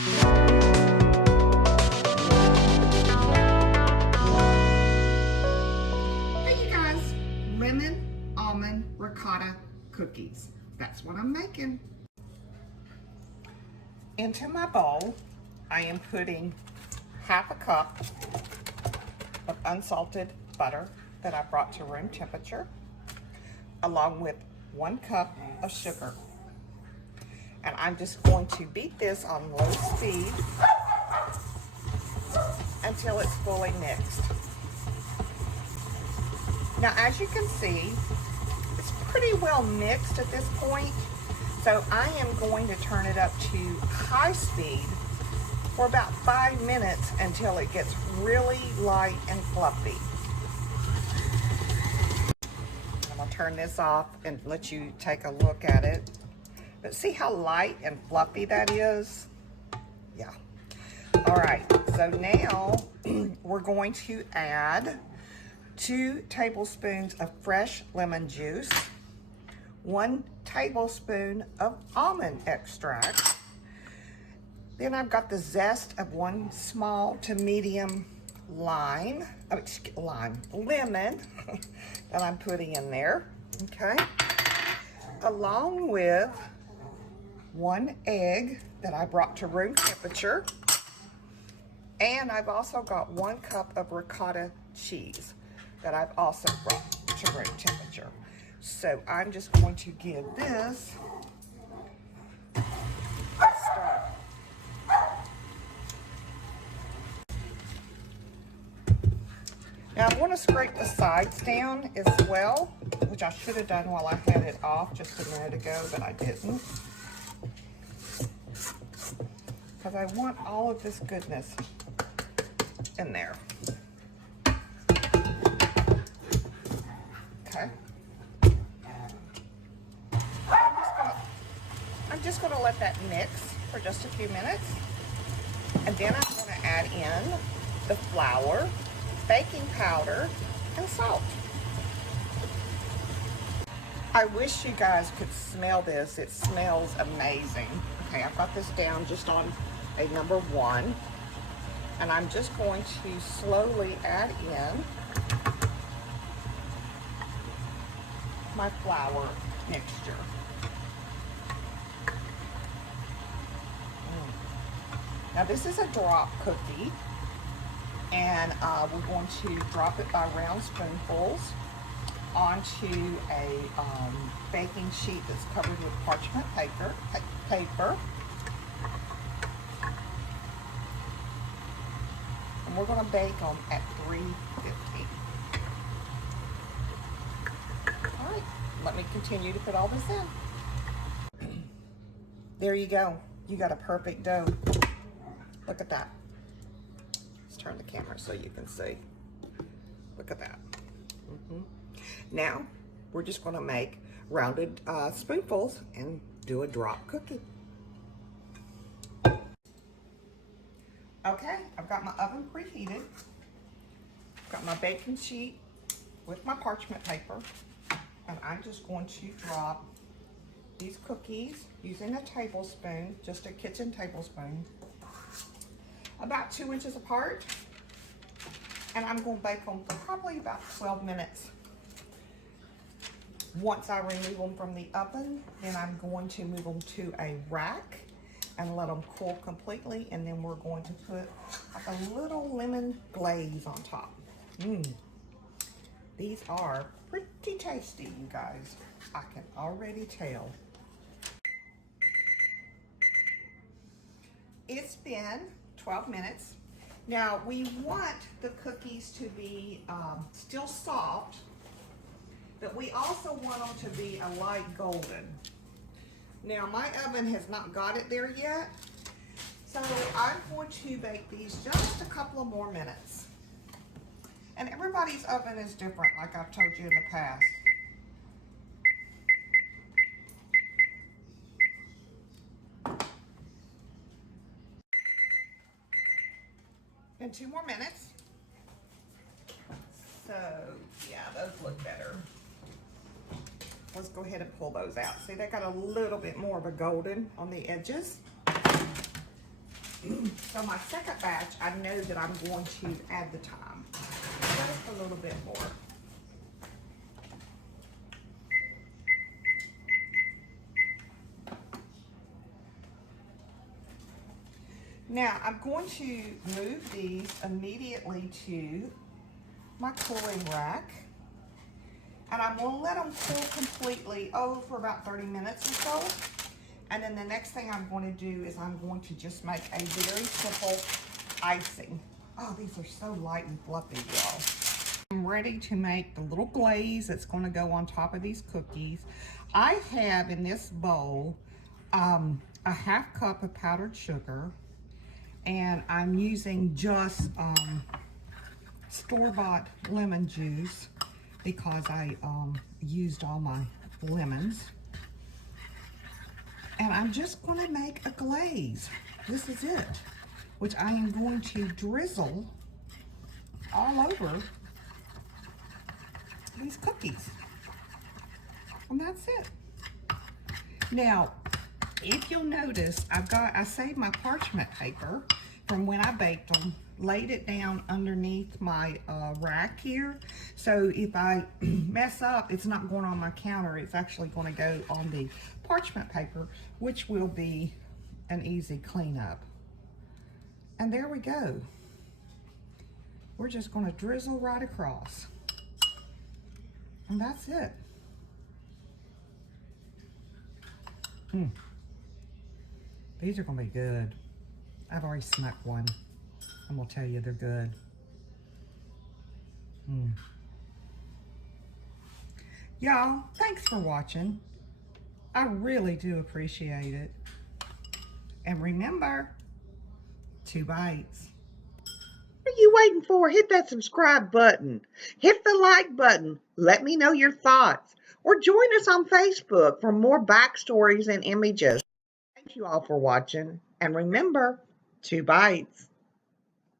Hey you guys, lemon almond ricotta cookies. That's what I'm making. Into my bowl, I am putting half a cup of unsalted butter that I brought to room temperature, along with 1 cup of sugar. And I'm just going to beat this on low speed until it's fully mixed. Now, as you can see, it's pretty well mixed at this point, so I am going to turn it up to high speed for about 5 minutes until it gets really light and fluffy. I'm gonna turn this off and let you take a look at it. But see how light and fluffy that is? Yeah. All right, so now we're going to add 2 tablespoons of fresh lemon juice, 1 tablespoon of almond extract. Then I've got the zest of 1 small to medium lemon that I'm putting in there, okay? Along with 1 egg that I brought to room temperature. And I've also got 1 cup of ricotta cheese that I've also brought to room temperature. So I'm just going to give this a stir. Now I want to scrape the sides down as well, which I should have done while I had it off just a minute ago, but I didn't. Because I want all of this goodness in there. Okay. I'm just going to let that mix for just a few minutes. And then I'm going to add in the flour, baking powder, and salt. I wish you guys could smell this. It smells amazing. Okay, I've got this down just on a number 1. And I'm just going to slowly add in my flour mixture. Now this is a drop cookie, and we're going to drop it by round spoonfuls onto a baking sheet that's covered with parchment paper. And we're going to bake them at 350. All right, let me continue to put all this in. There you go. You got a perfect dough. Look at that. Let's turn the camera so you can see. Look at that. Now, we're just going to make rounded spoonfuls and do a drop cookie. Okay, I've got my oven preheated. Got my baking sheet with my parchment paper, and I'm just going to drop these cookies using a tablespoon, just a kitchen tablespoon, about 2 inches apart, and I'm going to bake them for probably about 12 minutes. Once I remove them from the oven, then I'm going to move them to a rack and let them cool completely, and then we're going to put like a little lemon glaze on top. These are pretty tasty, you guys. I can already tell. It's been 12 minutes. Now we want the cookies to be still soft, but we also want them to be a light golden. Now my oven has not got it there yet, so I'm going to bake these just a couple of more minutes. And everybody's oven is different, like I've told you in the past. In 2 more minutes. So yeah, those look better. Let's go ahead and pull those out. See, they got a little bit more of a golden on the edges. So my second batch, I know that I'm going to add the thyme. Just a little bit more. Now, I'm going to move these immediately to my cooling rack. And I'm going to let them cool completely, for about 30 minutes or so. And then the next thing I'm going to do is I'm going to just make a very simple icing. Oh, these are so light and fluffy, y'all. I'm ready to make the little glaze that's going to go on top of these cookies. I have in this bowl a half cup of powdered sugar, and I'm using just store-bought lemon juice because I used all my lemons. And I'm just going to make a glaze. This is it, which I am going to drizzle all over these cookies. And that's it. Now, if you'll notice, I saved my parchment paper from when I baked them, laid it down underneath my rack here. So if I mess up, it's not going on my counter. It's actually going to go on the parchment paper, which will be an easy cleanup. And there we go. We're just going to drizzle right across. And that's it. These are going to be good. I've already snuck one. I'm going to tell you they're good. Y'all, thanks for watching. I really do appreciate it. And remember, 2 bites. What are you waiting for? Hit that subscribe button. Hit the like button. Let me know your thoughts. Or join us on Facebook for more backstories and images. Thank you all for watching. And remember, 2 bites.